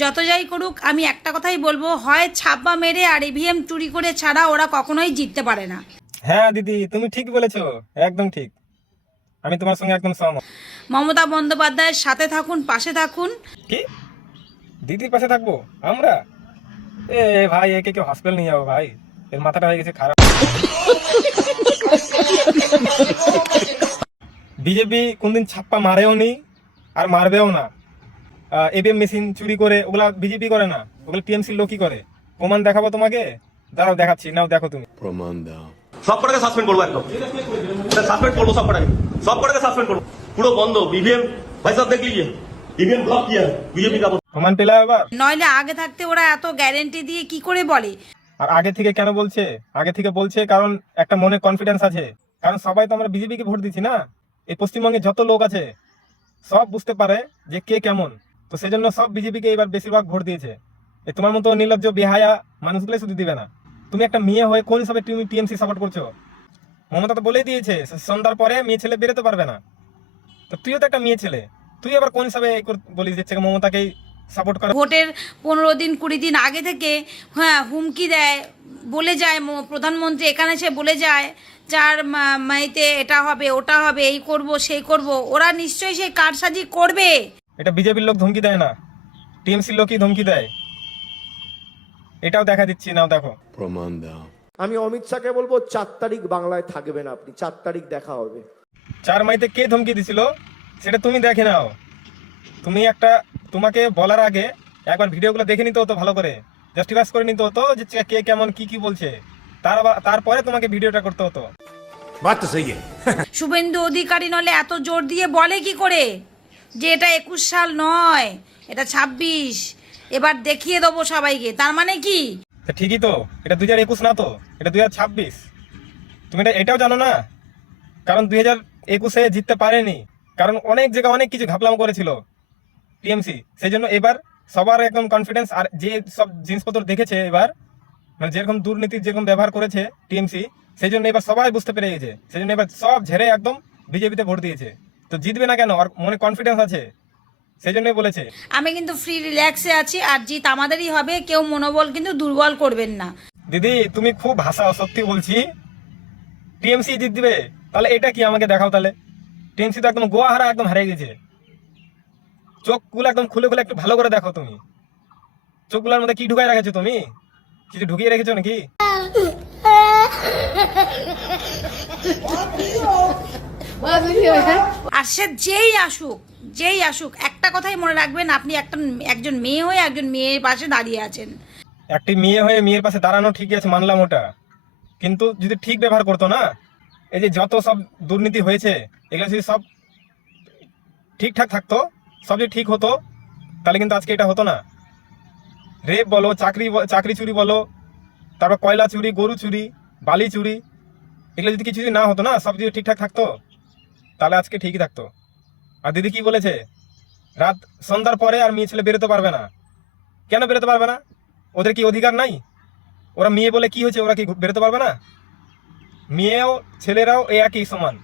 যত যাই করুক আমি একটা কথাই বলবো, হয় ছাপ্পা মেরে আর ইভিএম চুরি করে ছাড়া ওরা কখনোই জিততে পারে না। হ্যাঁ দিদি, তুমি ঠিক বলেছো, একদম ঠিক। আমি তোমার সঙ্গে একদম সহমত। মমতা বন্দ্যোপাধ্যায়ের সাথে থাকুন, পাশে থাকুন। কি দিদির পাশে থাকবো আমরা? এ ভাই, একে কেউ হসপিটাল নিয়ে যাবো ভাই, এর মাথাটা হয়ে গেছে খারাপ। বিজেপি কোনদিন ছাপ্পা মারেও নি আর মারবেও না। এবিএম মেশিন চুরি করে ওগুলা বিজেপি করে না, ওগুলো টিএমসির লোকই করে। প্রমাণ দেখাবো তোমাকে, দাঁড়াও দেখাচ্ছি, নাও দেখো তুমি। প্রমাণ দাও। সব কটাকে সাসপেন্ড করবো, একদম সাসপেন্ড করবো, সব কটাকে সাসপেন্ড করবো, পুরো বন্ধ। ইভিএম ভাই সাহেব দেখ লিজিয়ে, ইভিএম ব্লক কিয়া বিজেপি का। প্রমাণ পেলা এবার? নইলে আগে থাকতে ওরা এত গ্যারেন্টি দিয়ে কি করে বলে? আর আগে থেকে কেন বলছে? আগে থেকে বলছে কারণ একটা মনে কনফিডেন্স আছে, কারণ সবাই তো আমরা বিজেপিকে ভোট দিচ্ছি না। এই পশ্চিমবঙ্গে যত লোক আছে সব বুঝতে পারে যে কে কেমন, তো সেজন্য সব বিজেপিকে এবার বেশিরভাগ ভোট দিয়েছে। তোমার মতো নির্লজ্জ বেহায়া মানুষগুলো শুধু দিবে না। তুমি একটা মেয়ে হয়ে কোন হিসাবে তুমি টিএমসি সাপোর্ট করছো? মমতা তো বলেই দিয়েছে সন্ধ্যার পরে মেয়ে ছেলে বেরোতে পারবে না। তো তুইও তো একটা মেয়ে ছেলে, তুই আবার কোন হিসাবে বলিস যে মমতাকেই সাপোর্ট করে? ভোটের 15 দিন 20 দিন আগে থেকে হুমকি দেয়, বলে যায় প্রধানমন্ত্রী এখানে সে বলে যায় যার মাইতে এটা হবে ওটা হবে, এই করব সেই করব। ওরা নিশ্চয়ই সেই কারসাজি করবে। এটা বিজেপির লোক ধমকি দেয় না, টিএমসির লোকই ধমকি দেয়। এটাও দেখা দিচ্ছি, নাও দেখো। প্রমাণ দাও। আমি অমিত শাহকে বলবো 4 তারিখ বাংলায় থাকবেন আপনি, 4 তারিখ দেখা হবে। 4 মাইতে কে ধমকি দিছিল সেটা তুমি দেখে নাও। তুমি একটা, তোমাকে বলার আগে একবার ভিডিওগুলো দেখে নিতে হতো, ভালো করে জাস্টিফাই করে নিতে হতো যে কে কেমন কি বলছে, তারপরে তোমাকে ভিডিওটা করতে হতো। বাত তো সহি শুভেন্দু অধিকারী নলে এত জোর দিয়ে বলে কি করে যে এটা 21 সাল নয়, এটা 26, এবার দেখিয়ে দেবো সবাইকে। তার মানে কি? ঠিকই তো, এটা 2021 না তো, এটা 2026। তুমি এটাও জানো না? কারণ 2021-এ জিততে পারেনি, কারণ অনেক জায়গায় অনেক কিছু ঘাপলাম করেছিল টিএমসি। সেই জন্য এবার সবার একদম কনফিডেন্স, আর যে সব জিনিসপত্র দেখেছে এবার, মানে যেরকম দুর্নীতির যেরকম ব্যবহার করেছে টিএমসি, সেই জন্য এবার সবাই বুঝতে পেরে গেছে। সেই জন্য এবার সব ঝেড়ে একদম বিজেপিতে ভোট দিয়েছে। তো জিতবে না কেন? আর মনে কনফিডেন্স আছে, সেই জন্যই বলেছে। আমি কিন্তু ফ্রি রিল্যাক্সে আছি, আর জিত আমাদেরই হবে, কেউ মনোবল কিন্তু দুর্বল করবেন না। দিদি তুমি খুব ভাষাও, সত্যি বলছি। টিএমসি জিত দিবে? তাহলে এটা কি আমাকে দেখাও তাহলে। টিএমসি তো একদম গোয়া হারা, একদম হারিয়ে গেছে। চোখগুলো একদম খুলে খুলে একটু ভালো করে দেখো তুমি, চোখগুলোর মধ্যে কি ঢুকাই রেখেছো তুমি? কিছু ঢুকিয়ে রেখেছো নাকি? আর সে যেই আসুক একটা কথাই মনে রাখবেন, আপনি একজন মেয়ে হয়ে একজন মেয়ের পাশে দাঁড়িয়ে আছেন। একটি মেয়ে হয়ে মেয়ের পাশে দাঁড়ানো ঠিকই আছে, মানলাম ওটা, কিন্তু যদি ঠিক ব্যবহার করতো না, এই যে যত সব দুর্নীতি হয়েছে এগুলো যদি সব ঠিকঠাক থাকতো, সব যদি ঠিক হতো, তাহলে কিন্তু আজকে এটা হতো না। রেপ বলো, চাকরি চুরি বলো, তারপর কয়লা চুরি, গরু চুরি, বালি চুরি, এগুলো যদি কিছু যদি না হতো না, সব যদি ঠিকঠাক থাকতো, তাহলে আজকে ঠিকই থাকতো। আর দিদি কি বলেছে, রাত সন্ধ্যার পরে আর মেয়ে ছেলে বেরোতে পারবে না। কেন বেরোতে পারবে না? ওদের কি অধিকার নাই? ওরা মেয়ে বলে কি হয়েছে, ওরা কি বেরোতে পারবে না? মেয়েও ছেলেরাও একই সমান।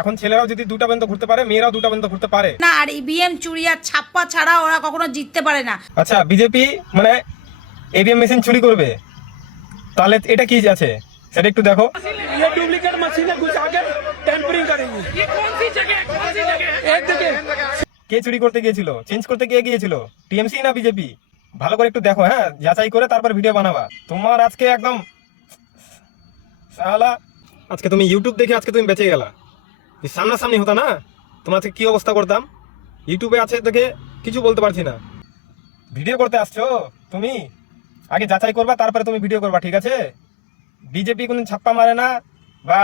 এখন ছেলেরাও যদি 2টা পর্যন্ত ঘুরতে পারে, মেয়েরাও 2টা পর্যন্ত ঘুরতে পারে না। আর ইভিএম চুরি আর ছাপ্পা ছাড়া ওরা কখনো জিততে পারে না। আচ্ছা, বিজেপি মানে এভিএম মেশিন চুরি করবে, তাহলে এটা কি আছে সেটা একটু দেখো। ये डुप्लीकेट मशीनें घुसा कर टेम्परिंग करेंगे। ये कौन सी जगह एक जगह কে চুরি করতে গিয়েছিল, চেঞ্জ করতে কে গিয়েছিল, টিএমসি না বিজেপি? ভালো করে একটু দেখো, হ্যাঁ, যাচাই করে তারপর ভিডিও বানাবা। তোমার আজকে একদম শালা, আজকে তুমি ইউটিউব দেখে আজকে তুমি বেঁচে গেলা। সামনাসামনি হতো না, তোমার আজকে কি অবস্থা করতাম। ইউটিউবে আছে দেখে কিছু বলতে পারছি না। ভিডিও করতে আসছো তুমি, আগে যাচাই করবা তারপরে তুমি ভিডিও করবা, ঠিক আছে? বিজেপি কোনো ছাপ্পা মারে না বা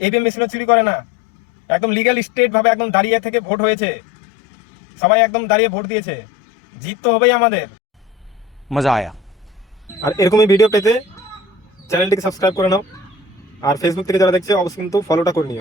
এভিএম মেশিনও চুরি করে না, একদম লিগ্যাল স্টেট ভাবে একদম দাঁড়িয়ে থেকে ভোট হয়েছে, সবাই একদম দাঁড়িয়ে ভোট দিয়েছে। জিত তো হবেই আমাদের। মজা আয়া। আর এরকমই ভিডিও পেতে চ্যানেলটিকে সাবস্ক্রাইব করে নাও, আর ফেসবুক থেকে যারা দেখছে অবশ্যই কিন্তু ফলোটা করে নিও।